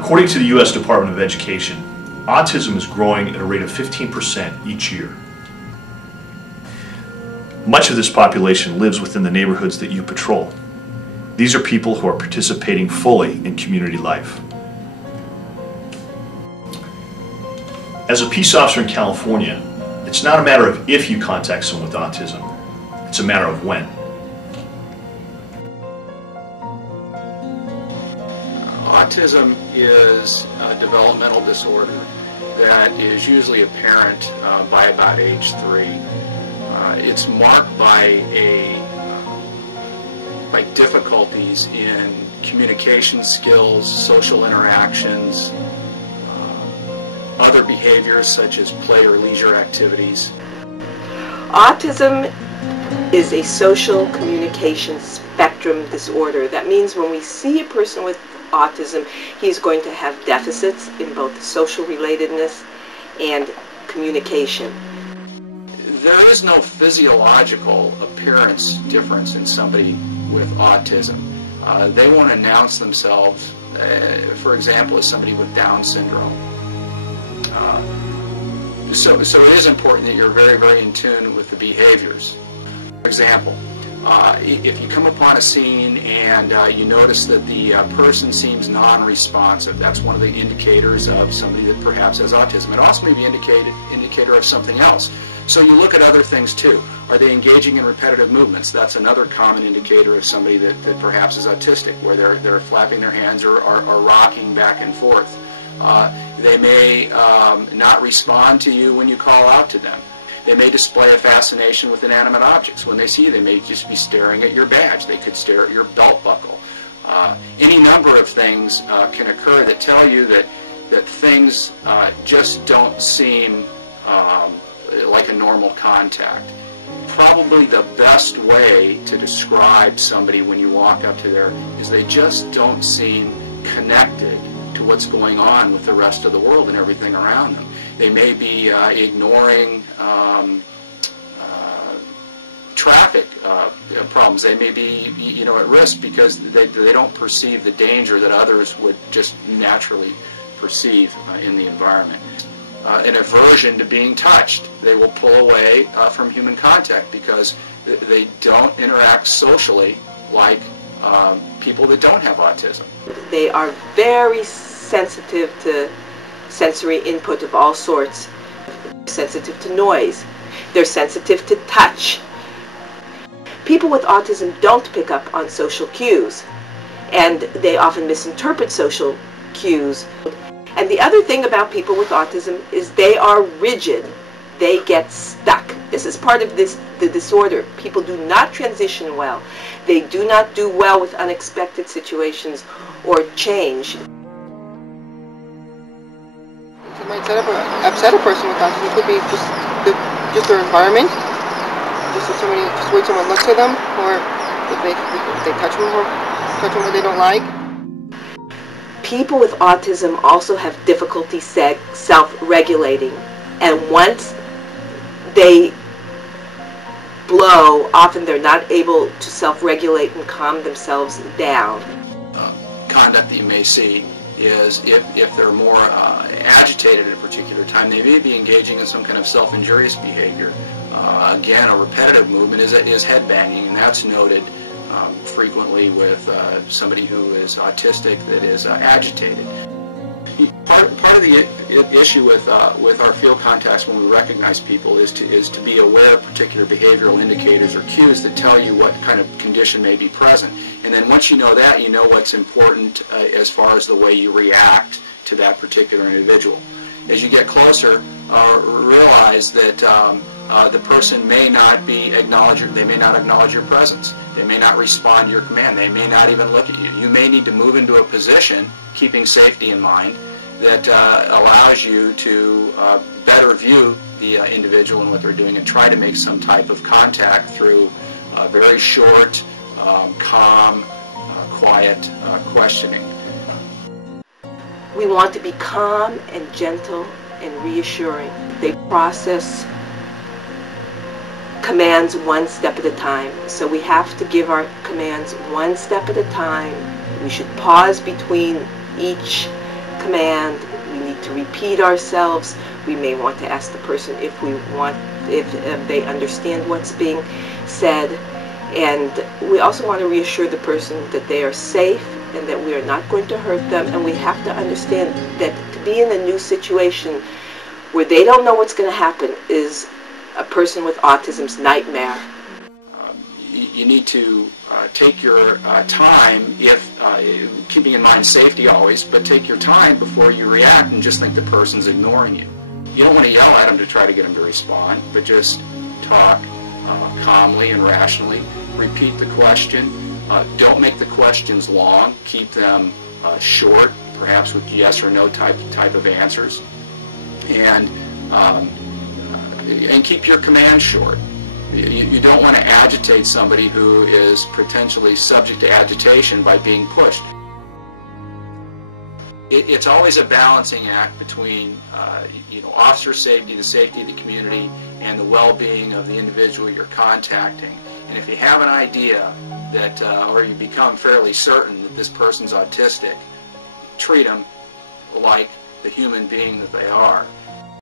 According to the U.S. Department of Education, autism is growing at a rate of 15% each year. Much of this population lives within the neighborhoods that you patrol. These are people who are participating fully in community life. As a peace officer in California, it's not a matter of if you contact someone with autism, it's a matter of when. Autism is a developmental disorder that is usually apparent by about age 3. It's marked by difficulties in communication skills, social interactions, other behaviors such as play or leisure activities. Autism is a social communication spectrum disorder. That means when we see a person with autism, he's going to have deficits in both social relatedness and communication. There is no physiological appearance difference in somebody with autism. They won't announce themselves, for example, as somebody with Down syndrome. So it is important that you're very, very in tune with the behaviors. For example, if you come upon a scene and you notice that the person seems non-responsive, that's one of the indicators of somebody that perhaps has autism. It also may be an indicator of something else. So you look at other things too. Are they engaging in repetitive movements? That's another common indicator of somebody that perhaps is autistic, where they're flapping their hands or rocking back and forth. They may not respond to you when you call out to them. They may display a fascination with inanimate objects. When they see you, they may just be staring at your badge. They could stare at your belt buckle. Any number of things can occur that tell you that things just don't seem like a normal contact. Probably the best way to describe somebody when you walk up to there is they just don't seem connected to what's going on with the rest of the world and everything around them. They may be ignoring traffic problems. They may be, at risk because they don't perceive the danger that others would just naturally perceive in the environment. An aversion to being touched. They will pull away from human contact because they don't interact socially like people that don't have autism. They are very sensitive to sensory input of all sorts. Sensitive to noise. They're sensitive to touch. People with autism don't pick up on social cues, and they often misinterpret social cues. And the other thing about people with autism is they are rigid. They get stuck. This is part of the disorder. People do not transition well. They do not do well with unexpected situations or change. It might upset a person with autism. It could be just their environment, just the way someone looks at them, or if they touch them where they don't like. People with autism also have difficulty self-regulating, and once they blow, often they're not able to self-regulate and calm themselves down. Conduct that you may see is if they're more agitated at a particular time, they may be engaging in some kind of self-injurious behavior. Again, a repetitive movement is headbanging, and that's noted frequently with somebody who is autistic that is agitated. Part of the issue with our field contacts when we recognize people is to be aware of particular behavioral indicators or cues that tell you what kind of condition may be present. And then once you know that, you know what's important as far as the way you react to that particular individual. As you get closer, realize that the person may not be acknowledging. They may not acknowledge your presence. They may not respond to your command. They may not even look at you. You may need to move into a position, keeping safety in mind, that allows you to better view the individual and what they're doing and try to make some type of contact through very short, calm, quiet questioning. We want to be calm and gentle and reassuring. They process commands one step at a time. So we have to give our commands one step at a time. We should pause between each command. We need to repeat ourselves. We may want to ask the person if they understand what's being said. And we also want to reassure the person that they are safe and that we are not going to hurt them. And we have to understand that to be in a new situation where they don't know what's going to happen is a person with autism's nightmare. You need to take your time, keeping in mind safety always, but take your time before you react and just think the person's ignoring you. You don't want to yell at them to try to get them to respond, but just talk calmly and rationally. Repeat the question. Don't make the questions long. Keep them short, perhaps with yes or no type of answers. And keep your commands short. You don't want to agitate somebody who is potentially subject to agitation by being pushed. It's always a balancing act between officer safety, the safety of the community, and the well-being of the individual you're contacting. And if you have an idea that, or you become fairly certain that this person's autistic, treat them like the human being that they are.